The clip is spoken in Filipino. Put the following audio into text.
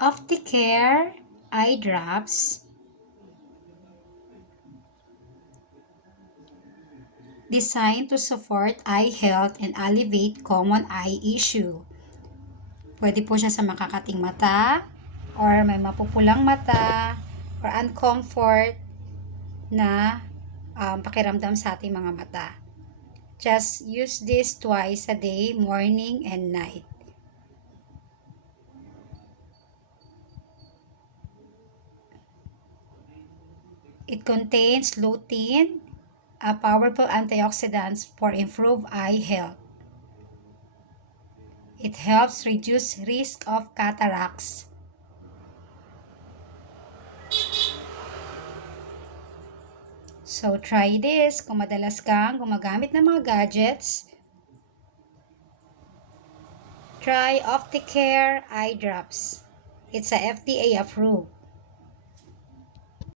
Opticare eye drops designed to support eye health and alleviate common eye issue. Pwede po siya sa makakating mata or may mapupulang mata or uncomfort na pakiramdam sa ating mga mata. Just use this twice a day, morning and night. It contains lutein, a powerful antioxidant for improved eye health. It helps reduce risk of cataracts. So try this kung madalas kang gumagamit ng mga gadgets. Try Opticare eye drops. It's a FDA approved.